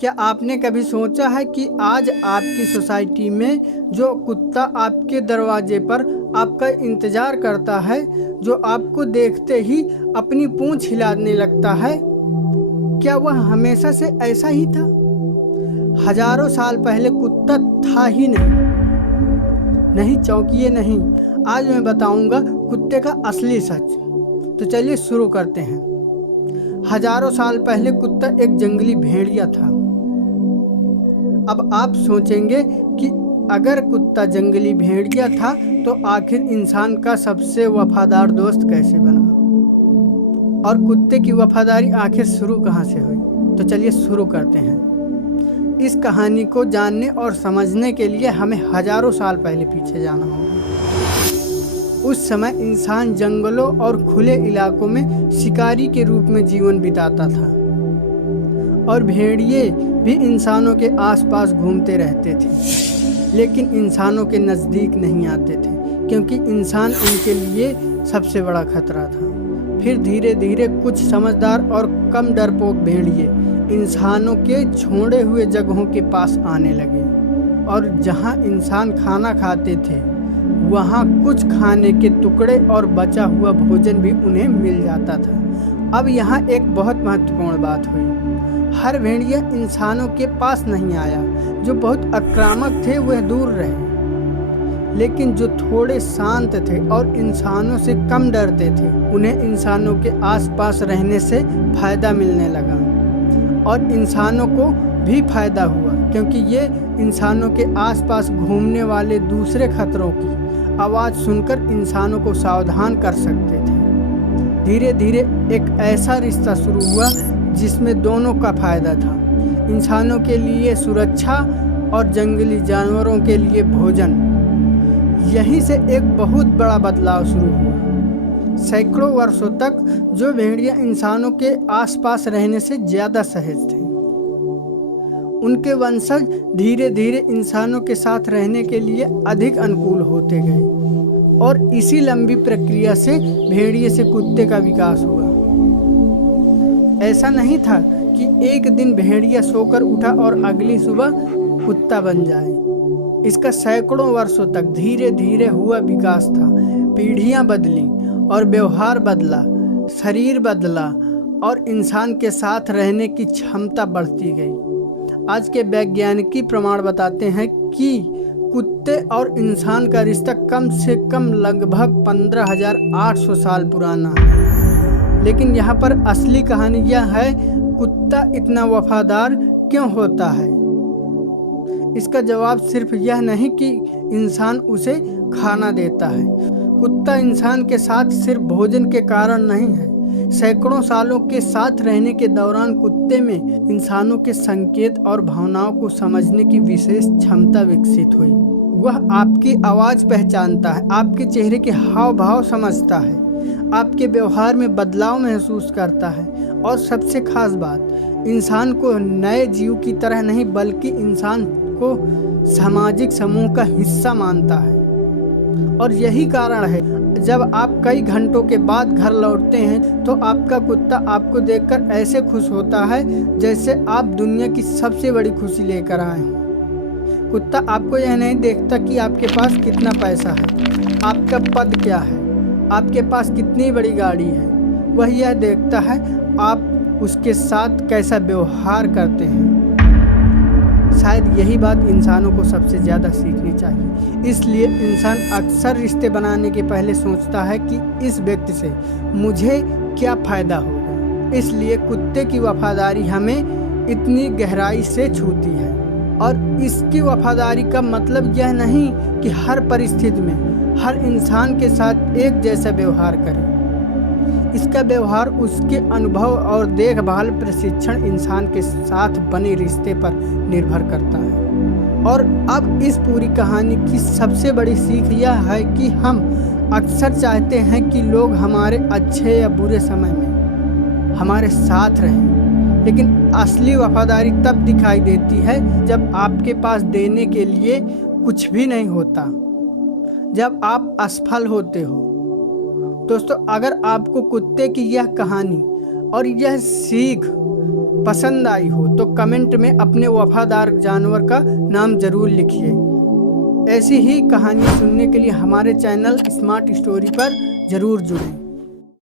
क्या आपने कभी सोचा है कि आज आपकी सोसाइटी में जो कुत्ता आपके दरवाजे पर आपका इंतज़ार करता है, जो आपको देखते ही अपनी पूँछ हिलाने लगता है, क्या वह हमेशा से ऐसा ही था? हज़ारों साल पहले कुत्ता था ही नहीं। नहीं चौंकिए नहीं, आज मैं बताऊंगा कुत्ते का असली सच। तो चलिए शुरू करते हैं। हज़ारों साल पहले कुत्ता एक जंगली भेड़िया था। अब आप सोचेंगे कि अगर कुत्ता जंगली भेड़िया था तो आखिर इंसान का सबसे वफादार दोस्त कैसे बना, और कुत्ते की वफादारी आखिर शुरू कहाँ से हुई? तो चलिए शुरू करते हैं। इस कहानी को जानने और समझने के लिए हमें हजारों साल पहले पीछे जाना होगा। उस समय इंसान जंगलों और खुले इलाकों में शिकारी के रूप में जीवन बिताता था, और भेड़िए भी इंसानों के आसपास घूमते रहते थे, लेकिन इंसानों के नज़दीक नहीं आते थे क्योंकि इंसान उनके लिए सबसे बड़ा खतरा था। फिर धीरे धीरे कुछ समझदार और कम डरपोक भेड़िए इंसानों के छोड़े हुए जगहों के पास आने लगे, और जहां इंसान खाना खाते थे वहां कुछ खाने के टुकड़े और बचा हुआ भोजन भी उन्हें मिल जाता था। अब यहाँ एक बहुत महत्वपूर्ण बात हुई। हर भेड़िया इंसानों के पास नहीं आया। जो बहुत आक्रामक थे वह दूर रहे, लेकिन जो थोड़े शांत थे और इंसानों से कम डरते थे उन्हें इंसानों के आसपास रहने से फायदा मिलने लगा, और इंसानों को भी फायदा हुआ क्योंकि ये इंसानों के आसपास घूमने वाले दूसरे खतरों की आवाज़ सुनकर इंसानों को सावधान कर सकते थे। धीरे धीरे एक ऐसा रिश्ता शुरू हुआ जिसमें दोनों का फायदा था, इंसानों के लिए सुरक्षा और जंगली जानवरों के लिए भोजन। यहीं से एक बहुत बड़ा बदलाव शुरू हुआ। सैकड़ों वर्षों तक जो भेड़िया इंसानों के आसपास रहने से ज़्यादा सहज थे, उनके वंशज धीरे धीरे इंसानों के साथ रहने के लिए अधिक अनुकूल होते गए, और इसी लंबी प्रक्रिया से भेड़िए से कुत्ते का विकास हुआ। ऐसा नहीं था कि एक दिन भेड़िया सोकर उठा और अगली सुबह कुत्ता बन जाए। इसका सैकड़ों वर्षों तक धीरे धीरे हुआ विकास था। पीढ़ियां बदलीं और व्यवहार बदला, शरीर बदला, और इंसान के साथ रहने की क्षमता बढ़ती गई। आज के वैज्ञानिक प्रमाण बताते हैं कि कुत्ते और इंसान का रिश्ता कम से कम लगभग 15,800 साल पुराना है। लेकिन यहाँ पर असली कहानी यह है, कुत्ता इतना वफादार क्यों होता है? इसका जवाब सिर्फ यह नहीं कि इंसान उसे खाना देता है। कुत्ता इंसान के साथ सिर्फ भोजन के कारण नहीं है। सैकड़ों सालों के साथ रहने के दौरान कुत्ते में इंसानों के संकेत और भावनाओं को समझने की विशेष क्षमता विकसित हुई। वह आपकी आवाज़ पहचानता है, आपके चेहरे के हाव भाव समझता है, आपके व्यवहार में बदलाव महसूस करता है, और सबसे खास बात, इंसान को नए जीव की तरह नहीं बल्कि इंसान को सामाजिक समूह का हिस्सा मानता है। और यही कारण है जब आप कई घंटों के बाद घर लौटते हैं तो आपका कुत्ता आपको देखकर ऐसे खुश होता है जैसे आप दुनिया की सबसे बड़ी खुशी लेकर आए हैं। कुत्ता आपको यह नहीं देखता कि आपके पास कितना पैसा है, आपका पद क्या है, आपके पास कितनी बड़ी गाड़ी है। वह यह देखता है आप उसके साथ कैसा व्यवहार करते हैं। शायद यही बात इंसानों को सबसे ज़्यादा सीखनी चाहिए। इसलिए इंसान अक्सर रिश्ते बनाने के पहले सोचता है कि इस व्यक्ति से मुझे क्या फ़ायदा होगा। इसलिए कुत्ते की वफादारी हमें इतनी गहराई से छूती है, और इसकी वफादारी का मतलब यह नहीं कि हर परिस्थिति में हर इंसान के साथ एक जैसा व्यवहार करें। इसका व्यवहार उसके अनुभव और देखभाल प्रशिक्षण इंसान के साथ बने रिश्ते पर निर्भर करता है। और अब इस पूरी कहानी की सबसे बड़ी सीख यह है कि हम अक्सर चाहते हैं कि लोग हमारे अच्छे या बुरे समय में हमारे साथ रहें, लेकिन असली वफादारी तब दिखाई देती है जब आपके पास देने के लिए कुछ भी नहीं होता, जब आप असफल होते हो। दोस्तों, अगर आपको कुत्ते की यह कहानी और यह सीख पसंद आई हो तो कमेंट में अपने वफादार जानवर का नाम ज़रूर लिखिए। ऐसी ही कहानी सुनने के लिए हमारे चैनल स्मार्ट स्टोरी पर ज़रूर जुड़ें।